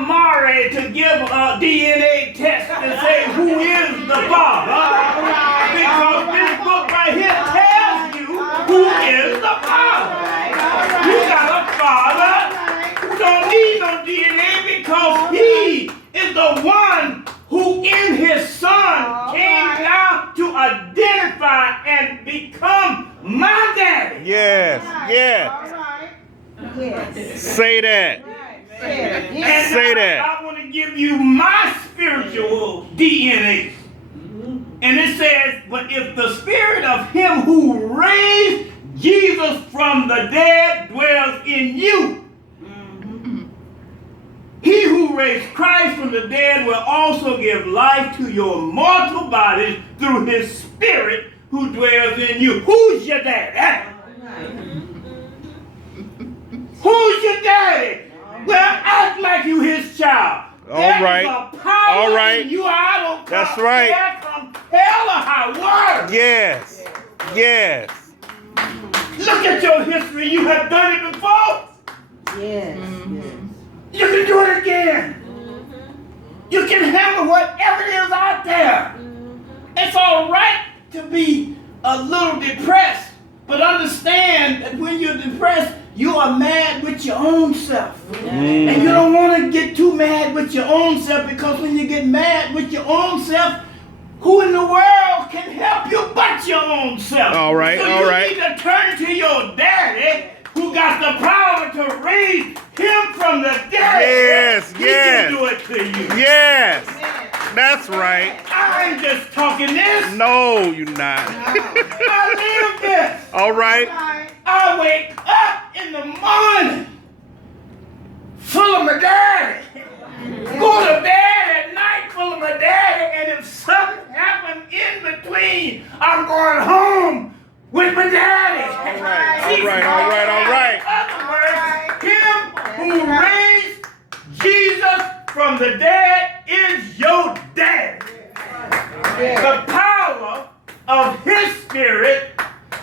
Mari to give a DNA test to say who is the Father, because this book right here tells you who is the Father. You got a Father who don't need no DNA because he is the one who in his Son came down to identify and become my daddy. Yes, yes. Say that. And Say that. I want to give you my spiritual DNA. And it says, but if the spirit of him who raised Jesus from the dead dwells in you, he who raised Christ from the dead will also give life to your mortal bodies through his spirit who dwells in you. Who's your daddy? Who's your daddy? Well, act like you his child. All right. All right. You, I don't come. That's right. Come hell or high water. Yes. Yes. Look at your history. You have done it before. Yes. You can do it again. You can handle whatever it is out there. It's all right to be a little depressed, but understand that when you're depressed, you are mad with your own self. And you don't want to get too mad with your own self, because when you get mad with your own self, who in the world can help you but your own self? All right, so all right. You need to turn to your daddy who got the power to raise him from the dead. Yes, he yes. can do it to you. Yes. That's right. I ain't just talking this. No, you're not. I live this. All right. I wake up in the morning full of my daddy. Go to bed at night full of my daddy, and if something happens in between, I'm going home with my daddy. All right. In other words, him who raised Jesus from the dead is your daddy. The power of his spirit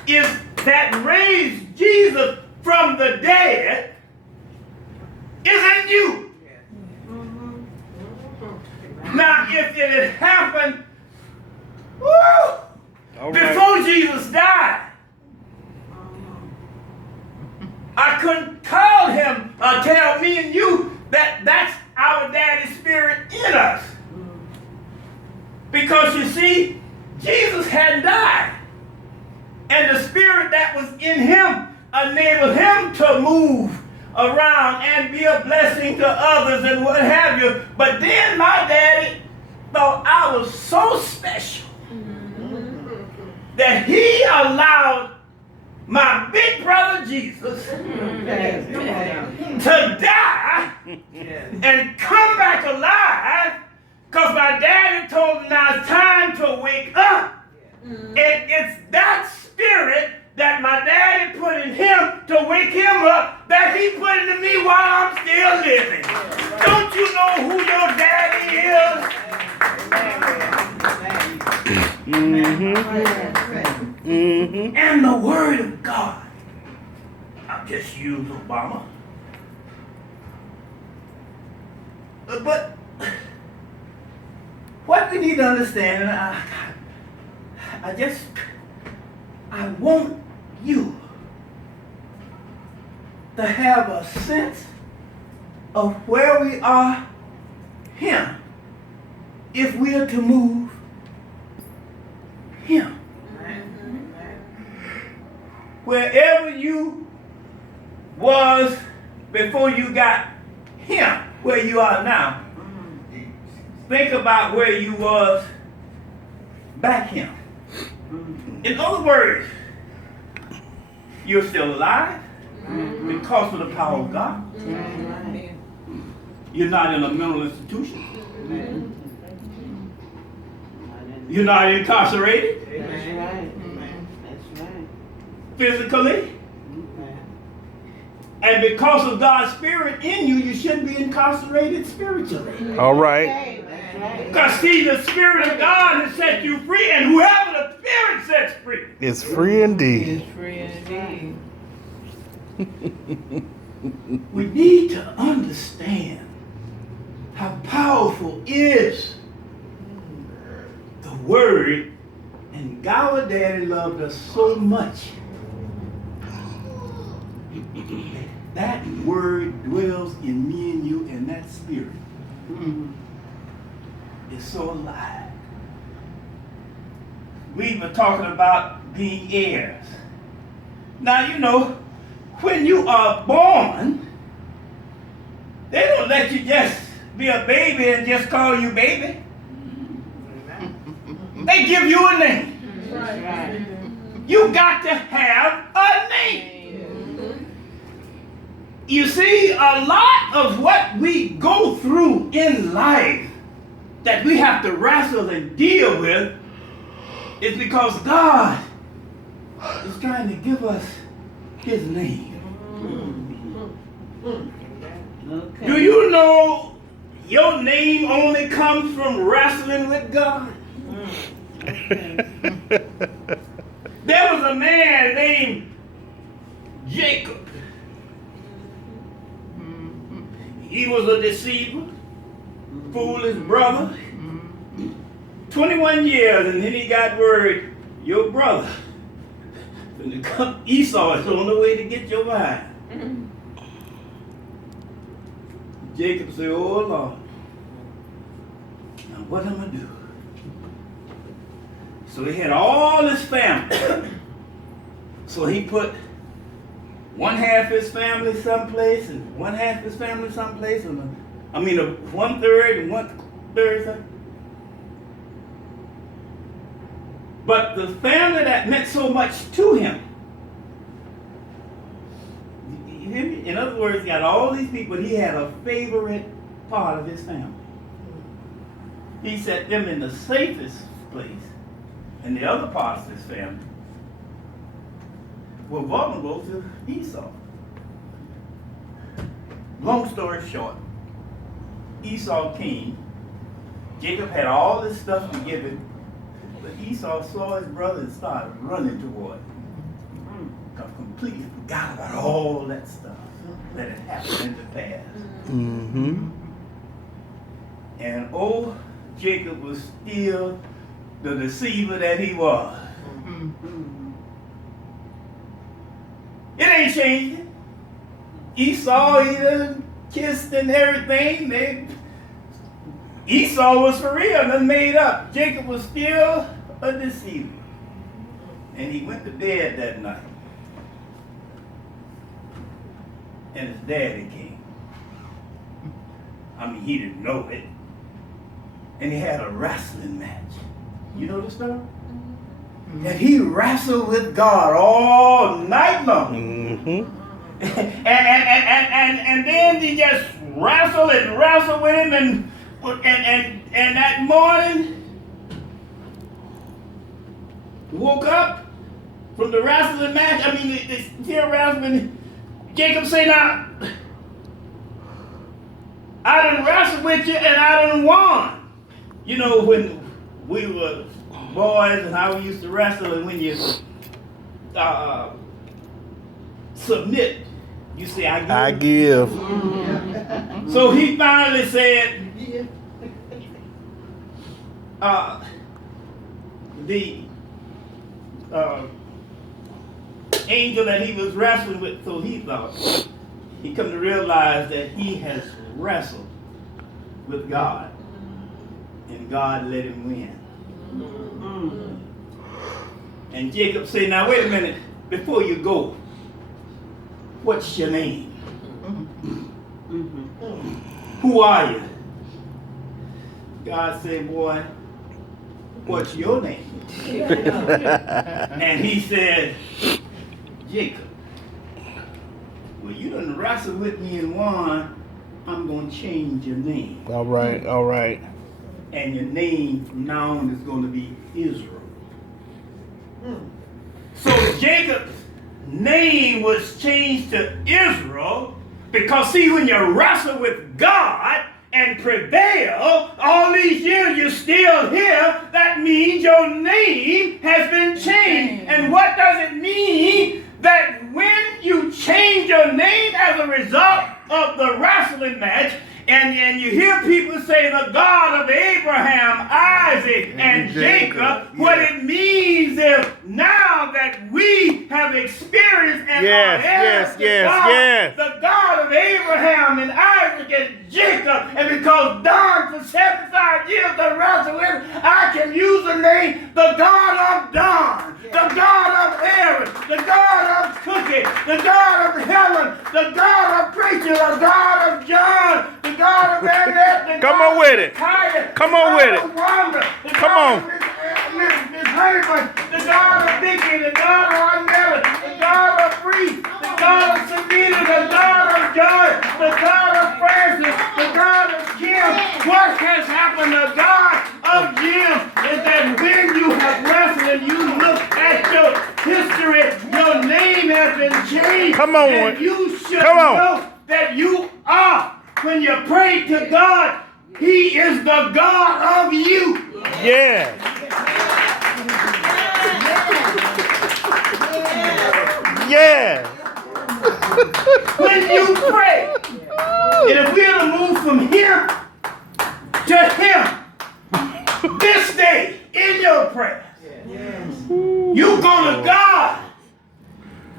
is that raised Jesus from the dead is in you. Now, if it had happened before Jesus died, I couldn't call him or tell me and you that that's our daddy's spirit in us. Because you see, Jesus hadn't died. And the spirit that was in him enabled him to move around and be a blessing to others and what have you. But then my daddy thought I was so special that he allowed my big brother Jesus to die and come back alive, because my daddy told him now it's time to wake up. And it's that spirit that my daddy put in him to wake him up that he put into me while I'm still living. Don't you know who your daddy is? And the word of God. I'll just use Obama. But what we need to understand, I want you to have a sense of where we are him if we are to move him. Wherever you was before you got him, where you are now, think about where you was back him. In other words, you're still alive because of the power of God. You're not in a mental institution. You're not incarcerated physically. And because of God's spirit in you, you shouldn't be incarcerated spiritually. All right. Because see, the spirit of God has set you free, and whoever the spirit sets free is free indeed. We need to understand powerful is the word, and our daddy loved us so much. That word dwells in me and you, and that spirit is so alive. We were talking about being heirs. Now, you know, when you are born, they don't let you just be a baby and just call you baby. They give you a name. Right. You got to have a name. You see, a lot of what we go through in life that we have to wrestle and deal with is because God is trying to give us his name. Okay. Do you know your name only comes from wrestling with God? There was a man named Jacob. He was a deceiver, fooled his brother. 21 years, and then he got word, your brother, Esau is on the way to get your mind. Jacob said, oh Lord, now what am I do? So he had all his family. So he put one half his family someplace and one half his family someplace, and 1/3 and 1/3. But the family that meant so much to him, you hear me? In other words, he got all these people, he had a favorite part of his family. He set them in the safest place, and the other parts of his family were vulnerable to Esau. Long story short, Esau came. Jacob had all this stuff to give him, but Esau saw his brother and started running toward him. Completely forgot about all that stuff that had happened in the past. Mm-hmm. And old Jacob was still the deceiver that he was. It ain't changing. Esau, he done kissed and everything. Esau was for real, done made up. Jacob was still a deceiver. And he went to bed that night. And his daddy came. He didn't know it. And he had a wrestling match. You know the story? And he wrestled with God all night long. Mm-hmm. and then he just wrestled with him, and that morning woke up from the wrestling match. They still wrestling. Jacob said, now, I done wrestled with you and I done won. You know, when we were boys and how we used to wrestle, and when you submit, you say, I give. So he finally said, the angel that he was wrestling with, so he thought, he come to realize that he has wrestled with God, and God let him win. And Jacob said, now wait a minute, before you go, what's your name? Who are you? God said, boy, what's your name? And he said, Jacob. Well, you done wrestled with me and won. I'm going to change your name. All right, all right. And your name from now on is going to be Israel. So Jacob's name was changed to Israel because, see, when you wrestle with God and prevail, all these years you're still here, that means your name has been changed. And what does it mean? That when you change your name as a result of the wrestling match, and you hear people say the God of Abraham, Isaac, and Jacob, what it means is now that we have experienced and the God of Abraham and Isaac and Jacob, and because Don for 75 years the rest of it, I can use the name the God of Don, the God of Aaron, the God of Cookie, the God of Helen, the God of Preacher, the God of John, the God of Annette, the Come God on with it. Tiger, Come on with it. Wanda, Come on. Miss Honeyman, the God of Vicky, the God of Arnella, the God of Free, the God of Sabina, the God of Joy, the God of Francis, the God of Jim. What has happened? The God of Jim is that when you have wrestled and you look at your history, your name has been changed. Come on. And you should Come on. know that you are. When you pray to God, He is the God of you. Yeah. Yeah. When you pray, and if we're to move from Him to Him this day in your prayer, you go to God,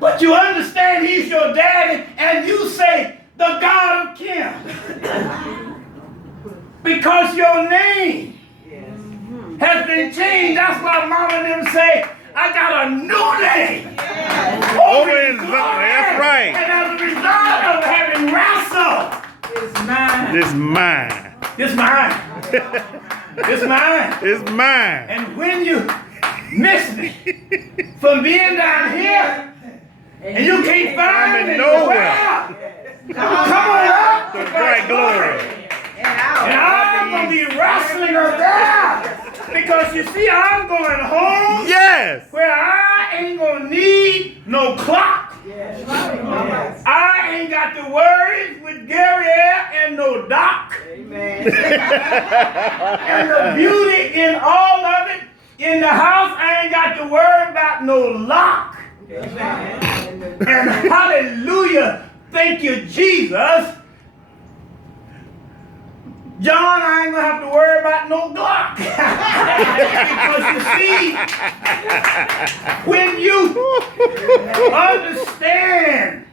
but you understand He's your daddy, and you say, the God of Kim. Because your name has been changed. That's why Mama and them say, I got a new name. Over in that's right. And as a result of having wrestled, This mine. this mine. This mine. It's mine. And when you miss me from being down here, and you can't find me nowhere, come on up To great glory. and I'm going to be wrestling her down. Because you see, I'm going home Yes. where I ain't going to need no clock. I ain't got to worry with Gary Air and no doc. And the beauty in all of it, in the house, I ain't got to worry about no lock. And hallelujah, thank you, Jesus. John, I ain't gonna have to worry about no Glock. Because you see, when you understand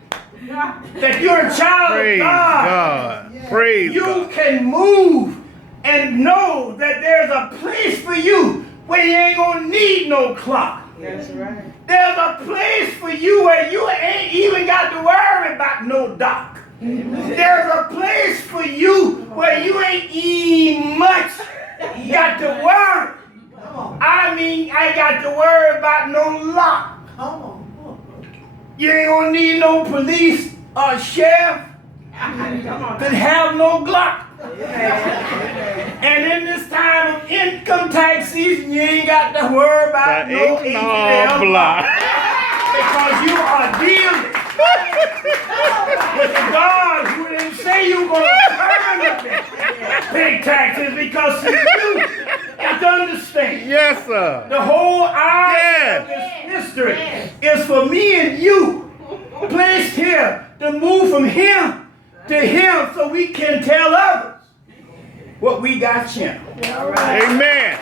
that you're a child Praise of God, Praise you God. can move and know that there's a place for you where you ain't gonna need no clock. That's right. There's a place for you where you ain't even got to worry about no doc. There's a place for you where you ain't even much got to worry. I mean, I got to worry about no lock. You ain't gonna need no police or sheriff that have no Glock. And in this time of income tax season, you ain't got to worry about no ATL block. Because you are dealing with God who didn't say you were going to permanently pay taxes, because you got to understand. Yes, sir. The whole idea of this history is for me and you, placed here to move from Him to Him so we can tell others what we got channeled. Amen.